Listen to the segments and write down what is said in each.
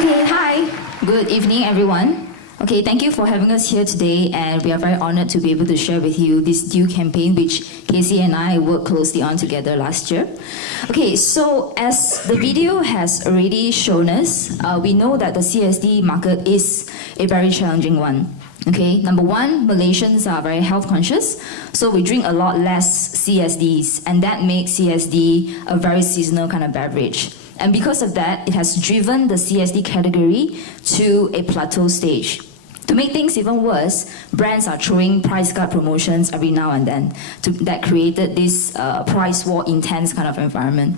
Okay, hi. Good evening, everyone. Okay, thank you for having us here today, and we are very honored to be able to share with you this due campaign which Casey and I worked closely on together last year. Okay, so as the video has already shown us, we know that the CSD market is a very challenging one. Okay, number one, Malaysians are very health conscious, so we drink a lot less CSDs, and that makes CSD a very seasonal kind of beverage. And because of that, it has driven the CSD category to a plateau stage. To make things even worse, brands are throwing price cut promotions every now and then that created this price war intense kind of environment.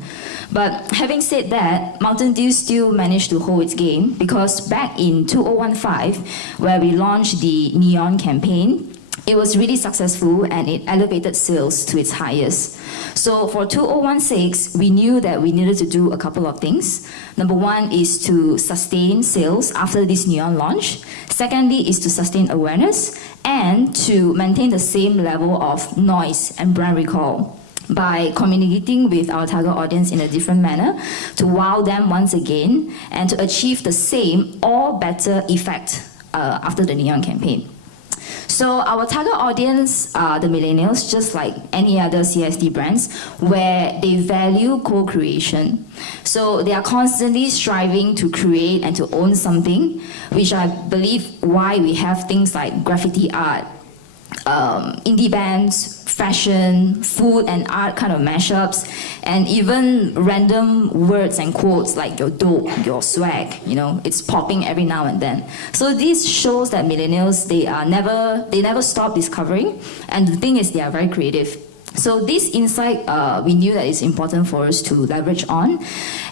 But having said that, Mountain Dew still managed to hold its game, because back in 2015, where we launched the Neon campaign, it was really successful and it elevated sales to its highest. So for 2016, we knew that we needed to do a couple of things. Number one is to sustain sales after this Neon launch. Secondly is to sustain awareness and to maintain the same level of noise and brand recall by communicating with our target audience in a different manner to wow them once again and to achieve the same or better effect after the Neon campaign. So our target audience are the millennials, just like any other CSD brands, where they value co-creation. So they are constantly striving to create and to own something, which I believe why we have things like graffiti art, indie bands, fashion, food and art kind of mashups, and even random words and quotes like your dope, your swag, it's popping every now and then. So this shows that millennials, they never stop discovering, and the thing is they are very creative. So this insight, we knew that it's important for us to leverage on,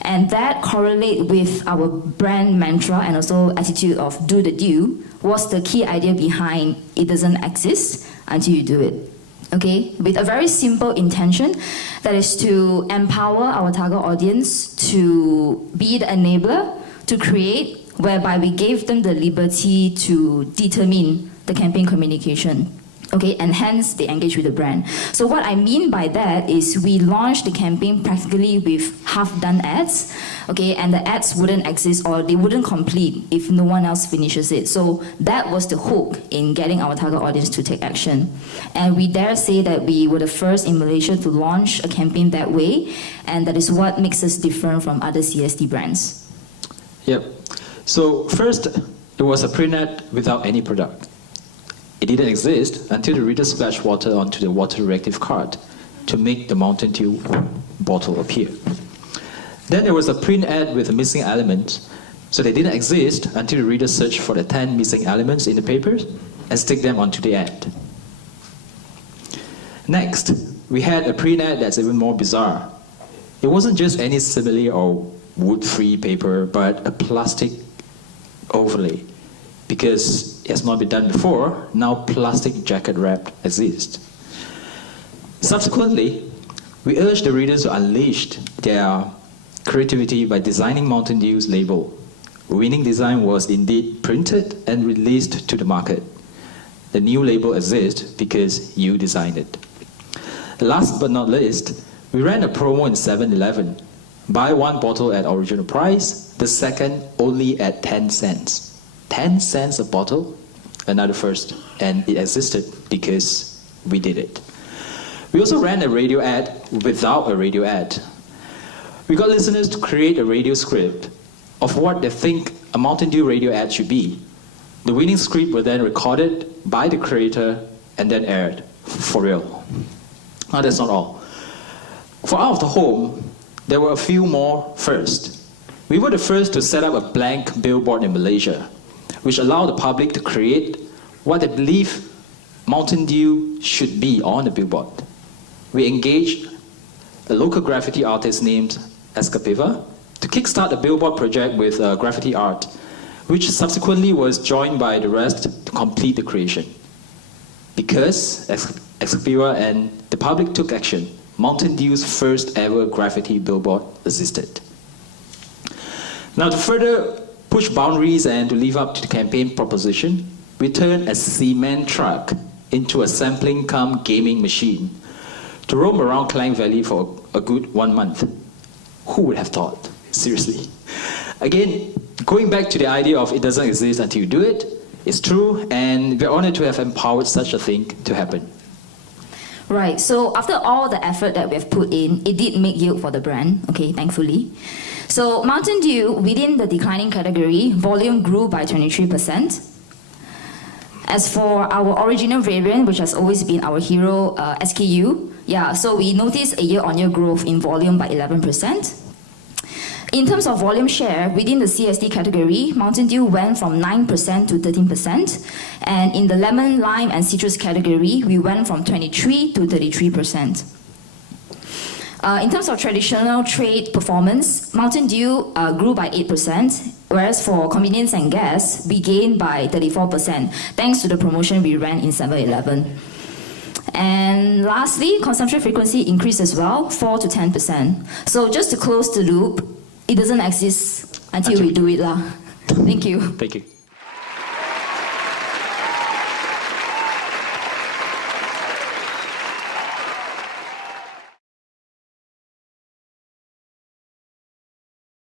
and that correlate with our brand mantra and also attitude of do the dew was the key idea behind it doesn't exist until you do it. Okay, with a very simple intention, that is to empower our target audience to be the enabler, to create, whereby we gave them the liberty to determine the campaign communication. Okay, and hence they engage with the brand. So what I mean by that is we launched the campaign practically with half-done ads, okay, and the ads wouldn't exist or they wouldn't complete if no one else finishes it. So that was the hook in getting our target audience to take action. And we dare say that we were the first in Malaysia to launch a campaign that way, and that is what makes us different from other CSD brands. Yep. So first, it was a print ad without any product. It didn't exist until the reader splashed water onto the water reactive card to make the Mountain Dew bottle appear. Then there was a print ad with a missing element, so they didn't exist until the reader searched for the 10 missing elements in the papers and stick them onto the ad. Next, we had a print ad that's even more bizarre. It wasn't just any simile or wood-free paper, but a plastic overlay. Because it has not been done before, now plastic jacket wrap exists. Subsequently, we urged the readers to unleash their creativity by designing Mountain Dew's label. A winning design was indeed printed and released to the market. The new label exists because you designed it. Last but not least, we ran a promo in 7-Eleven. Buy one bottle at original price, the second only at 10 cents. 10 cents a bottle, another first, and it existed because we did it. We also ran a radio ad without a radio ad. We got listeners to create a radio script of what they think a Mountain Dew radio ad should be. The winning script was then recorded by the creator and then aired, for real. Now that's not all. For Out of the Home, there were a few more first. We were the first to set up a blank billboard in Malaysia, which allowed the public to create what they believe Mountain Dew should be on the billboard. We engaged a local graffiti artist named Escapiva to kickstart the billboard project with graffiti art, which subsequently was joined by the rest to complete the creation. Because Escapiva and the public took action, Mountain Dew's first ever graffiti billboard existed. Now to further push boundaries and to live up to the campaign proposition, we turned a cement truck into a sampling cum gaming machine to roam around Klang Valley for a good 1 month. Who would have thought? Seriously. Again, going back to the idea of it doesn't exist until you do it, it's true, and we're honored to have empowered such a thing to happen. Right, so after all the effort that we have put in, it did make yield for the brand, okay, thankfully. So Mountain Dew, within the declining category, volume grew by 23%. As for our original variant, which has always been our hero SKU, so we noticed a year-on-year growth in volume by 11%. In terms of volume share, within the CSD category, Mountain Dew went from 9% to 13%, and in the lemon, lime, and citrus category, we went from 23% to 33%. In terms of traditional trade performance, Mountain Dew grew by 8%, whereas for convenience and gas, we gained by 34%, thanks to the promotion we ran in 7-Eleven. And lastly, consumption frequency increased as well, 4 to 10%. So just to close the loop, it doesn't exist until we do it lah. Thank you. Thank you.